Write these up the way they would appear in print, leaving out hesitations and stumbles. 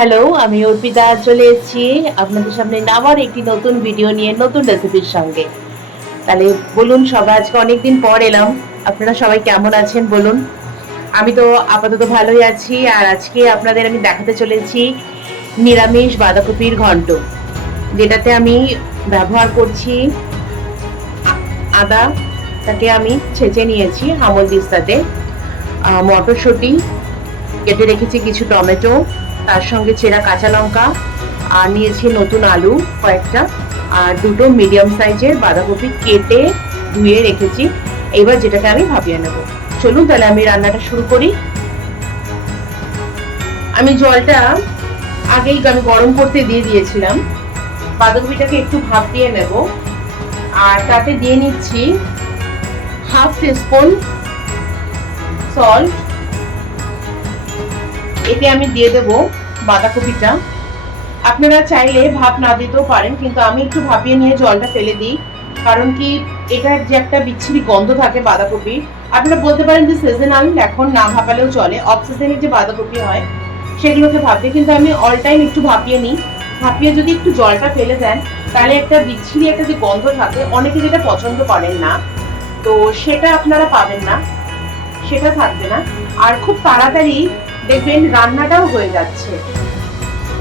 Hello, আমি অর্পিতা চলে এসেছি আপনাদের সামনে আবার একটি নতুন ভিডিও নিয়ে নতুন রেসিপির সঙ্গে। তাহলে বলুন, সবাই আজকে অনেকদিন পর এলাম। আপনারা সবাই কেমন আছেন বলুন? আমি তো আপাতত ভালোই আছি। আর আজকে আপনাদের আমি দেখাতে চলেছি নিরামিষ বাঁধাকপির ঘন্ট, যেটাতে আমি ব্যবহার করছি আদা। তাকে আমি ছেঁচে নিয়েছি আমল দিস্তাতে, মটরশুঁটি কেটে রেখেছি, কিছু টমেটো, তার সঙ্গে চেরা কাঁচা লঙ্কা, আর নিয়েছি নতুন আলু কয়েকটা, আর দুটো মিডিয়াম সাইজের বাঁধাকপি কেটে ধুয়ে রেখেছি। এবার যেটাকে আমি ভাপিয়ে নেব। চলুন তাহলে আমি রান্নাটা শুরু করি। আমি জলটা আগেই আমি গরম করতে দিয়ে দিয়েছিলাম। বাঁধাকপিটাকে একটু ভাপিয়ে নেব, আর তাতে দিয়ে নিচ্ছি হাফ টিস্পুন সল্ট। এতে আমি দিয়ে দেব বাঁধাকপিটা। আপনারা চাইলে ভাপ না দিতেও পারেন, কিন্তু আমি একটু ভাপিয়ে নিয়ে জলটা ফেলে দিই। কারণ কি, এটার যে একটা বিচ্ছিরি গন্ধ থাকে বাঁধাকপি, আপনারা বলতে পারেন যে সিজনাল, এখন না ভাপালেও চলে। অফ সিজনে যে বাঁধাকপি হয় সেগুলোকে ভাপতে, কিন্তু আমি অল টাইম একটু ভাপিয়ে নিই। ভাপিয়ে যদি একটু জলটা ফেলে দেন, তাহলে একটা বিচ্ছিরি একটা যে গন্ধ থাকে, অনেকে যেটা পছন্দ করেন না, তো সেটা আপনারা পাবেন না, সেটা থাকবে না। আর খুব তাড়াতাড়ি দেখবেন রান্নাটাও হয়ে যাচ্ছে।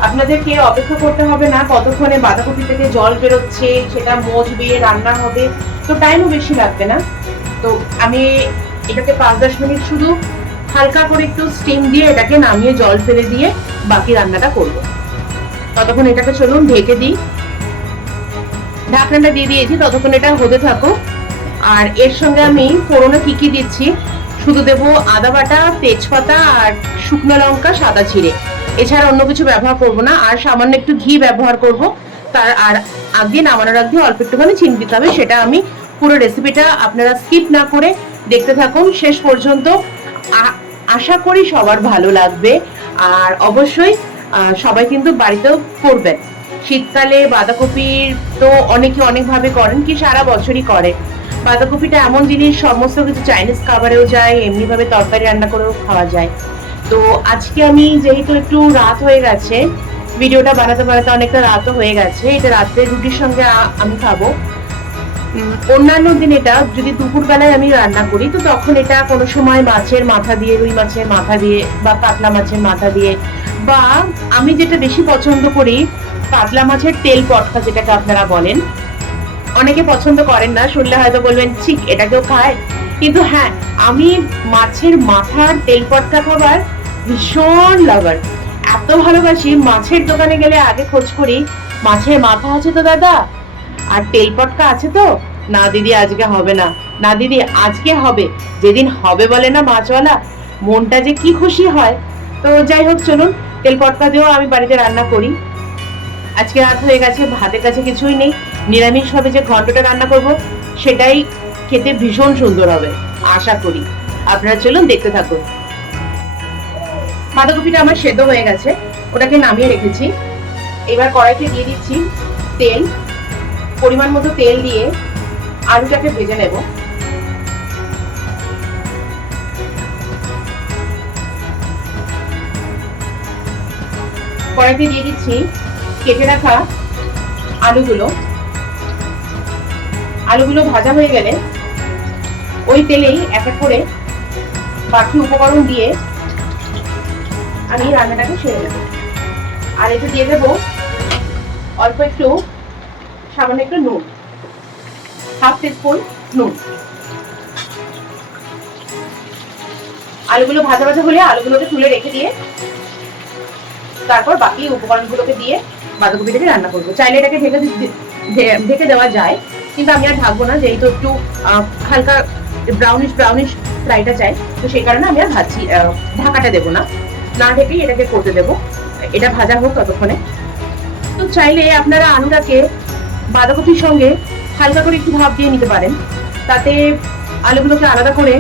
আপনাদেরকে অপেক্ষা করতে হবে না কতক্ষণে বাঁধাকপি থেকে জল বেরোচ্ছে, সেটা মজবে, রান্না হবে, তো টাইমও বেশি লাগবে না। তো আমি এটাকে 5-10 মিনিট শুধু হালকা করে একটু স্টিম দিয়ে এটাকে নামিয়ে জল ফেলে দিয়ে বাকি রান্নাটা করব। ততক্ষণ এটাকে চলুন ঢেকে দিই। ঢাকনাটা দিয়ে দিয়েছি, ততক্ষণ এটা হতে থাকুক। আর এর সঙ্গে আমি ফোড়নে কি কি দিচ্ছি, শুধু দেবো আদা বাটা, তেজপাতা আর শুকনো লঙ্কা সাদা চিড়ে। এছাড়া অন্য কিছু ব্যবহার করব না। আর সামান্য একটু ঘি ব্যবহার করব। তার আর আগে নামানোর আগে অল্প একটুখানি চিনি দিতে হবে। সেটা আমি পুরো রেসিপিটা আপনারা স্কিপ না করে দেখতে থাকুন শেষ পর্যন্ত। আশা করি সবার ভালো লাগবে। আর অবশ্যই সবাই কিন্তু বাড়িতেও করবেন। শীতকালে বাঁধাকপির তো অনেকে অনেকভাবে করেন, কি সারা বছরই করে। বাঁধাকপিটা এমন জিনিস, সমস্ত কিছু চাইনিজ খাবারেও যায়, এমনি ভাবে তরকারি রান্না করেও খাওয়া যায়। তো আজকে আমি যেহেতু একটু রাত হয়ে গেছে, ভিডিওটা বানাতে বানাতে অনেকটা রাতও হয়ে গেছে, এটা রাত্রে রুটির সঙ্গে আমি খাবো। অন্যান্য দিন এটা যদি দুপুর বেলায় আমি রান্না করি, তো তখন এটা কোনো সময় মাছের মাথা দিয়ে, রুই মাছের মাথা দিয়ে, বা কাতলা মাছের মাথা দিয়ে, বা আমি যেটা বেশি পছন্দ করি কাতলা মাছের তেল পটকা, যেটাকে আপনারা বলেন। অনেকে পছন্দ করেন না, শুনলে হয়তো বলবেন ঠিক এটা কেউ খায়, কিন্তু হ্যাঁ, আমি মাছের মাথার তেল পটকা খাবার ভীষণ লাভার। এত ভালোবাসি, মাছের দোকানে গেলে আগে খোঁজ করি মাছের মাথা আছে তো দাদা, আর তেল পটকা আছে তো। না দিদি আজকে হবে না, না দিদি আজকে হবে। যেদিন হবে বলে না মাছওয়ালা, মনটা যে কি খুশি হয়। তো যাই হোক, চলুন তেল পটকা দিয়েও আমি বাড়িতে রান্না করি। আজকে রাত হয়ে গেছে, ভাতের কাছে কিছুই নেই। নিরামিষ ভাবে যে ঘন্টটা রান্না করব, সেটাই খেতে ভীষণ সুন্দর হবে আশা করি। আপনারা চলুন দেখতে থাকুন। বাঁধাকপিটা আমার সেদ্ধ হয়ে গেছে, ওটাকে নামিয়ে রেখেছি। এবার কড়াইতে দিয়ে দিচ্ছি তেল। পরিমাণ মতো তেল দিয়ে আলুটাকে ভেজে নেব। কড়াইতে দিয়ে দিচ্ছি কেটে রাখা আলুগুলো। আলুগুলো ভাজা হয়ে গেলে ওই তেলেই এক এক করে বাকি উপকরণ দিয়ে আমি রান্নাটাকে সেরে নেব। আর এতে দিয়ে দেবো অল্প একটু, সামান্য একটু নুন, হাফ টিস্পুন নুন। আলুগুলো ভাজা ভাজা হলে আলুগুলোকে তুলে রেখে দিয়ে তারপর বাকি উপকরণগুলোকে দিয়ে বাঁধাকপিটাকে রান্না করবো। চাইলে এটাকে ঢেকে দেওয়া যায়, কিন্তু আমি আর ঢাকবো না, যেহেতু একটু হালকা ব্রাউনিশ ব্রাউনিশ ফ্রাইটা চাই, তো সেই কারণে আমি আর ভাজছি, ঢাকাটা দেবো না, না ঢেকেই এটাকে করতে দেবো। এটা ভাজা হোক ততক্ষণে। তো চাইলে আপনারা আলুটাকে বাঁধাকপির সঙ্গে হালকা করে একটু ভাপ দিয়ে নিতে পারেন, তাতে আলুগুলোকে আলাদা করে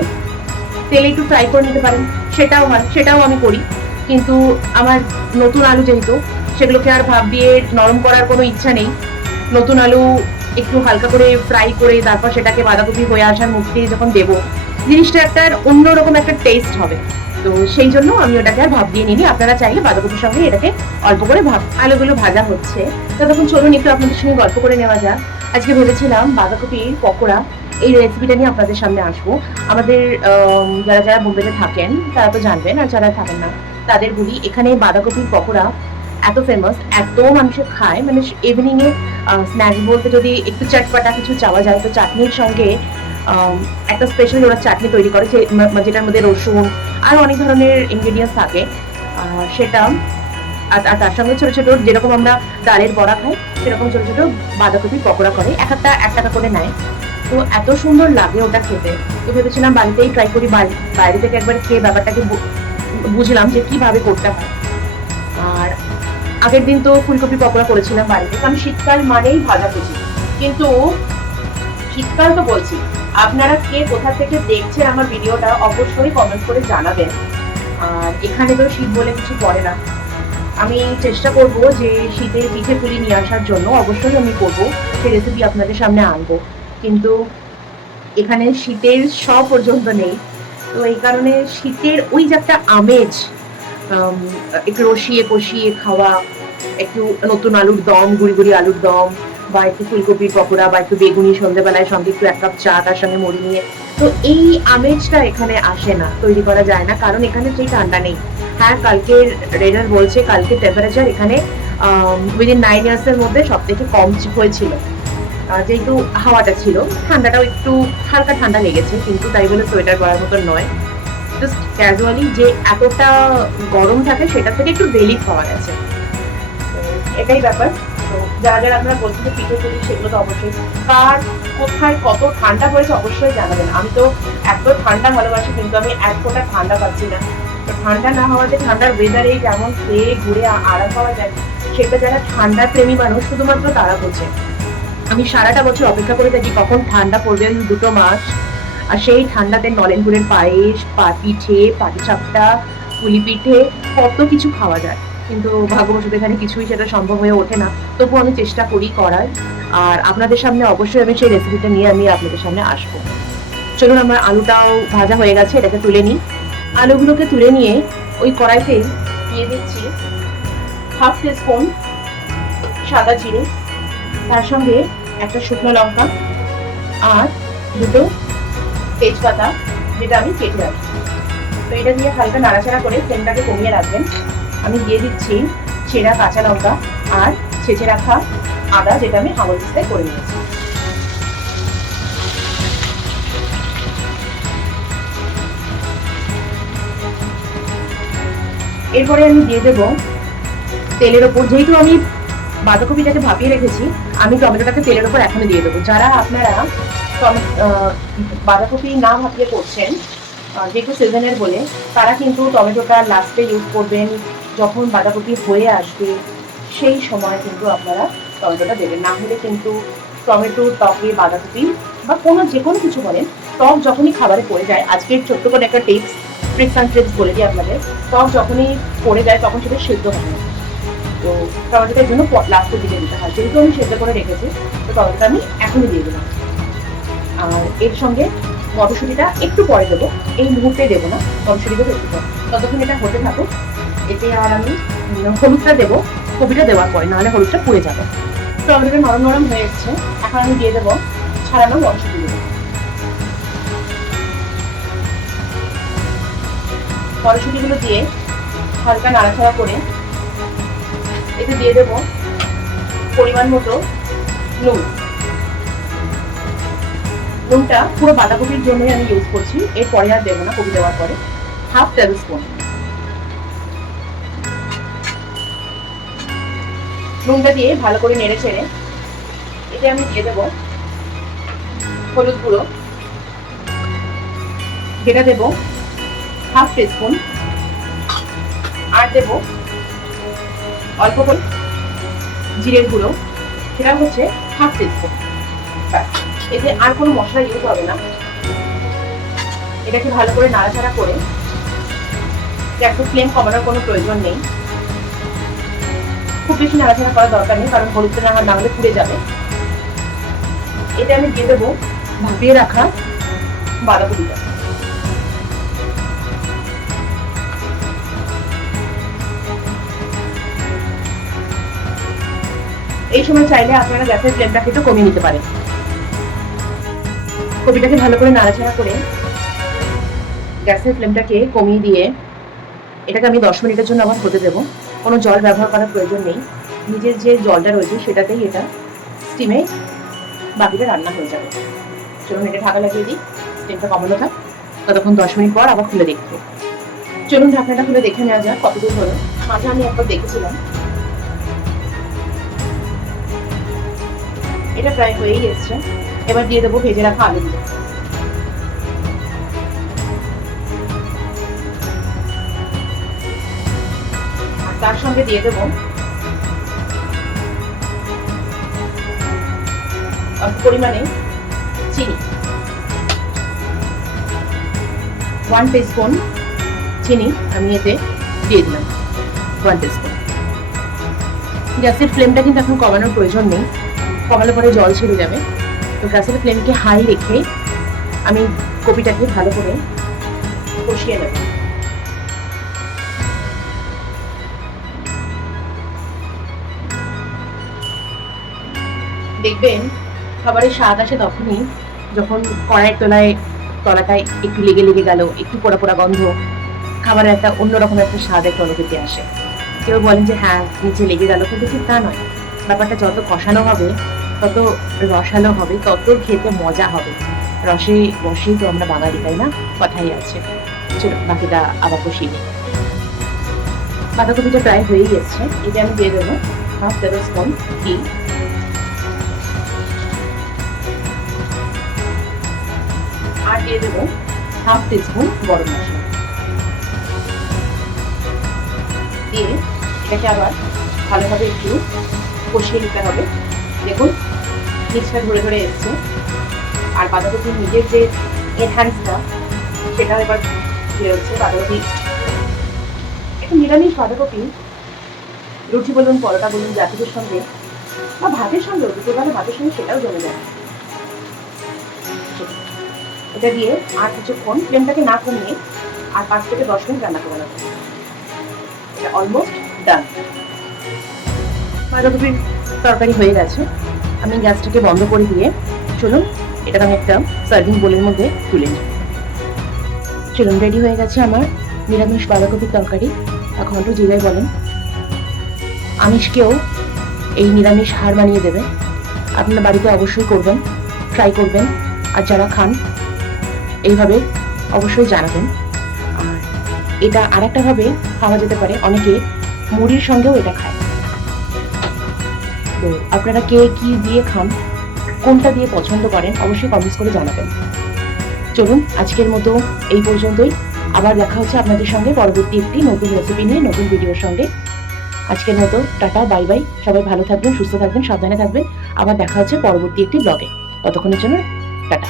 তেলে একটু ফ্রাই করে নিতে পারেন, সেটাও হয়, সেটাও আমি করি। কিন্তু আমার নতুন আলু যেহেতু, সেগুলোকে আর ভাপ দিয়ে নরম করার কোনো ইচ্ছা নেই। নতুন আলু একটু হালকা করে ফ্রাই করে তারপর সেটাকে বাঁধাকপি হয়ে আসার মুখ দিয়ে যখন দেবো, জিনিসটা একটা অন্যরকম একটা টেস্ট হবে। তো সেই জন্য আমি ওটাকে আর ভাপ দিয়ে নিই। আপনারা চাইলে বাঁধাকপির সঙ্গে এটাকে অল্প করে আলুগুলো ভাজা হচ্ছে, ততক্ষণ চলুন একটু আপনাদের সঙ্গে গল্প করে নেওয়া যাক। আজকে ভেবেছিলাম বাঁধাকপির পকোড়া এই রেসিপিটা নিয়ে আপনাদের সামনে আসবো। আমাদের যারা যারা বোম্বেতে থাকেন তারা তো জানবেন, আর যারা থাকেন না তাদের বলি, এখানে বাঁধাকপির পকোড়া এত ফেমাস, এত মানুষে খায়, মানে ইভিনিং এ স্ন্যাক্স বলতে যদি একটু চটপাটা কিছু চাওয়া যায় তো চাটনির সঙ্গে একটা স্পেশাল ওরা চাটনি তৈরি করে যেটার মধ্যে রসুন আর অনেক ধরনের ইনগ্রেডিয়েন্টস থাকে, সেটা আর তার সঙ্গে ছোট ছোট যেরকম আমরা ডালের বড়া খাই সেরকম ছোট ছোট বাঁধাকপির পকোড়া করে, এক একটা 1 টাকা করে নেয়। তো এত সুন্দর লাগে ওটা খেতে, তো ভেবেছিলাম বাড়িতেই ট্রাই করি। বাইরে থেকে একবার খেয়ে ব্যাপারটাকে বুঝলাম যে কিভাবে করতে হয়। আর আগের দিন তো ফুলকপি পকোড়া করেছিলাম বাড়িতে, কারণ শীতকাল মানেই ভাজাভুজি। কিন্তু শীতকাল তো বলছি, আপনারা কে কোথা থেকে দেখছেন আমার ভিডিওটা অবশ্যই কমেন্ট করে জানাবেন। আর এখানে তো শীত বলে কিছু পড়ে না, আমি চেষ্টা করব যে শীতে পিঠে পুলি নিয়ে আসার জন্য, অবশ্যই আমি করবো, সেই রেসিপি আপনাদের সামনে আনবো। কিন্তু এখানে শীতের পর্যন্ত নেই, তো এই কারণে শীতের ওই যে একটা আমেজ, একটু রসিয়ে কষিয়ে খাওয়া, একটু নতুন আলুর দম, গুড়ি গুড়ি আলুর দম, বা একটু ফুলকপির পকোড়া, বা একটু বেগুনি সন্ধ্যেবেলায় সঙ্গে একটু 1 কাপ চা তার সঙ্গে মুড়ি নিয়ে, তো এই আমেজটা এখানে আসে না, তৈরি করা যায় না, কারণ এখানে সেই ঠান্ডা নেই। হ্যাঁ, কালকের রেডার বলছে কালকে টেম্পারেচার এখানে উইদিন 9 ইয়ার্স এর মধ্যে সব থেকে কম হয়েছিল, যেহেতু হাওয়াটা ছিল, ঠান্ডাটাও একটু হালকা ঠান্ডা লেগেছে, কিন্তু তাই বলে সোয়েটার পরার মতো নয়, জাস্ট ক্যাজুয়ালি যে এতটা গরম থাকে সেটা থেকে একটু রিলিফ পাওয়া গেছে, এটাই ব্যাপার। তো যারা যারা আপনারা বলছেন যে পিঠে পুলি, সেগুলো তো অবশ্যই, কার কোথায় কত ঠান্ডা পড়েছে অবশ্যই জানাবেন। আমি তো এত ঠান্ডা ভালোবাসি, কিন্তু আমি এক ফোঁটা ঠান্ডা পাচ্ছি না। তো ঠান্ডা না হওয়াতে, ঠান্ডার ওয়েদারে যেমন খেয়ে ঘুরে আরাম পাওয়া যায়, সেটা যারা ঠান্ডা প্রেমী মানুষ শুধুমাত্র তারা বোঝে। আমি সারাটা বছর অপেক্ষা করে থাকি কখন ঠান্ডা পড়বে, ওই 2 মাস, আর সেই ঠান্ডাতে নলেন গুড়ের পায়েস, পিঠে, পাটিসাপটা, পুলি পিঠে, কত কিছু খাওয়া যায়, কিন্তু ভাগ্যবশত এখানে কিছুই সেটা সম্ভব হয়ে ওঠে না। তবু আমি চেষ্টা করি করার, আর আপনাদের সামনে অবশ্যই আমি সেই রেসিপিটা নিয়ে আমি আপনাদের সামনে আসবো। চলুন, আমার আলুটাও ভাজা হয়ে গেছে, এটাকে তুলে নিই। আলুগুলোকে তুলে নিয়ে ওই কড়াইতে দিয়ে দিচ্ছি 1/2 টিস্পুন সাদা জিরে, তার সঙ্গে একটা শুকনো লঙ্কা আর 2টো তেজপাতা, যেটা আমি কেটে রাখি। তো এটা দিয়ে হালকা নাড়াচাড়া করে ফ্লেমটাকে কমিয়ে রাখবেন। আমি দিয়ে দিচ্ছি ছেঁড়া কাঁচা লঙ্কা আর ছেঁচে রাখা আদা, যেটা আমি হামল দিস্তায় করে নিয়েছি। এরপরে আমি দিয়ে দেবো তেলের ওপর, যেহেতু আমি বাঁধাকপিটাকে ভাপিয়ে রেখেছি, আমি টমেটোটাকে তেলের ওপর এখনই দিয়ে দেবো। যারা আপনারা বাঁধাকপি না ভাপিয়ে করছেন, যেহেতু সিজনের বলে, তারা কিন্তু টমেটোটা লাস্টে ইউজ করবেন, যখন বাঁধাকপি হয়ে আসবে সেই সময় কিন্তু আপনারা টমেটোটা দেবেন, না হলে কিন্তু টমেটো টকে বাঁধাকপি বা যে কোনো কিছু বলেন, টক যখনই খাবারে পড়ে যায়, আজকে ছোট্ট করে একটা ট্রিক্স অ্যান্ড ট্রিক্স বলে দিই আপনাদের, টক যখনই পড়ে যায় তখন সেটা সেদ্ধ হবে না, তো টমেটোটার জন্য লাস্টের দিকে দিতে হয়। যেহেতু আমি সেদ্ধ করে রেখেছি, তো টমেটোটা আমি এখনই দিয়ে দিলাম। আর এর সঙ্গে মটরশুঁটিটা একটু পরে দেবো, এই মুহূর্তে দেবো না, মটরশুঁটি দেবো একটু পরে, ততক্ষণ এটা হতে থাকুক। এতে আর আমি হলুদটা দেবো কপিটা দেওয়ার পরে, নাহলে হলুদটা পুড়ে যাবে। টমেটোটা নরম নরম হয়ে এসছে, এখন আমি দিয়ে দেবো ছাড়ানো মটরশুঁটি দেবো। মটরশুঁটিগুলো দিয়ে হালকা নাড়াচাড়া করে এতে দিয়ে দেবো পরিমাণ মতো নুন। নুনটা পুরো বাঁধাকপির জন্যই আমি ইউজ করছি, এরপরে আর দেবো না, কপি দেওয়ার পরে। 1/2 টেবিল স্পুন নুনটা দিয়ে ভালো করে নেড়ে চেড়ে এতে আমি দিয়ে দেবো হলুদ গুঁড়ো, যেটা দেবো 1/2 টিস্পুন, আর দেবো অল্প করে জিরের গুঁড়ো, সেটা হচ্ছে 1/2 টিস্পুন। এতে আর কোনো মশলা ইউজ হবে না। এটাকে ভালো করে নাড়াচাড়া করে, গ্যাসের ফ্লেম কমানোর কোনো প্রয়োজন নেই, খুব বেশি নাড়াচাড়া করার দরকার নেই, কারণ হলুদটা না হলে পুড়ে যাবে। এতে আমি দিয়ে দেবো ভাপিয়ে রাখা বাঁধাকপিটা। এই সময় চাইলে আপনারা গ্যাসের ফ্লেমটাকে একটু কমিয়ে নিতে পারেন। কপিটাকে ভালো করে নাড়াচাড়া করে গ্যাসের ফ্লেমটাকে কমিয়ে দিয়ে এটাকে আমি 10 মিনিটের জন্য আবার হতে দেবো। কোনো জল ব্যবহার করার প্রয়োজন নেই, নিজের যে জলটা রয়েছে সেটাতেই এটা স্টিমে বাকিটা রান্না হয়ে যাবে। চলুন এটা ঢাকা লাগিয়ে দিই, স্টিমটা কমানো থাক, ততক্ষণ 10 মিনিট পর আবার খুলে দেখবো। চলুন ঢাকনাটা খুলে দেখে নেওয়া যাক কতদূর হলো। মাঝে আমি একবার দেখেছিলাম, এটা প্রায় হয়েই এসছে। এবার দিয়ে দেবো ভেজে রাখা আলুগুলো। আর তার সঙ্গে দিয়ে দেবো অল্প পরিমাণে চিনি, 1 টিস্পুন চিনি আমি এতে দিয়ে দিলাম, 1 টিস্পুন। গ্যাসের ফ্লেমটা কিন্তু এখন কমানোর প্রয়োজন নেই, কমালে পরে জল ছেড়ে যাবে। তো গ্যাসের ফ্লেমকে হাই রেখে আমি কপিটাকে ভালো করে কষিয়ে নেব। দেখবেন খাবারের স্বাদ আসে তখনই যখন কড়াইয়ের তলাটায় একটু লেগে লেগে গেল, একটু পোড়া পোড়া গন্ধ, খাবারের একটা অন্যরকম একটা স্বাদ একটা অনুভূতি আসে। কেউ বলেন যে হ্যাঁ নিচে লেগে গেল, কিন্তু ঠিক তা নয়। ব্যাপারটা যত কষানো হবে তত রসালো হবে, তত খেতে মজা হবে। রসে বসেই তো আমরা বাঙালি, তাই না? কথাই আছে। চলো বাকিটা আবার কষিয়ে নিই। বাঁধাকপিটা প্রায় হয়েই এসছে, এটা আমি দিয়ে দেবো 1/2 টেবিল স্পুন ঘি, আর দিয়ে দেবো 1/2 টিস্পুন গরম মশলা দিয়ে এটাকে আবার ভালোভাবে একটু কষিয়ে নিতে হবে। দেখুন নিচটা ধরে ধরে এসছে, আর বাঁধাকপির নিজের যে এনহ্যান্সটা সেটাও এবার ধরে হচ্ছে। বাঁধাকপি একটু নিরামিষ বাঁধাকপি রুটি বলুন, পরোটা বলুন, জাতিদের সঙ্গে বা ভাতের সঙ্গেও, দুপুরবেলা ভাতের সঙ্গে সেটাও জমে যায়। এটা দিয়ে আর কিছুক্ষণ ফ্লেমটাকে না কমিয়ে আর 5 থেকে 10 মিনিট রান্না করে নেব। এটা অলমোস্ট ডান। বাঁধাকপির তরকারি হয়ে গেছে, আমি গ্যাসটাকে বন্ধ করে দিয়ে চলুন এটা আমি একটা সার্ভিং বোলের মধ্যে তুলে নিই। চলুন রেডি হয়ে গেছে আমার নিরামিষ বাঁধাকপির তরকারি। এখন একটু জিরাই বলেন, আমিষকেও এই নিরামিষ হার মানিয়ে দেবে। আপনারা বাড়িতে অবশ্যই করবেন, ট্রাই করবেন, আর যারা খান এইভাবে অবশ্যই জানাবেন। আর এটা আরেকটা ভাবে খাওয়া যেতে পারে, অনেকে মুড়ির সঙ্গেও এটা খায়। তো আপনারা কে কি দিয়ে খান, কোনটা দিয়ে পছন্দ করেন, অবশ্যই কমেন্টস করে জানাবেন। চলুন আজকের মতো এই পর্যন্তই, আবার দেখা হচ্ছে আপনাদের সঙ্গে পরবর্তী একটি নতুন রেসিপি নিয়ে, নতুন ভিডিওর সঙ্গে। আজকের মতো টাটা, বাই বাই। সবাই ভালো থাকবেন, সুস্থ থাকবেন, সাবধানে থাকবেন। আবার দেখা হচ্ছে পরবর্তী একটি ব্লগে। ততক্ষণের জন্য টাটা।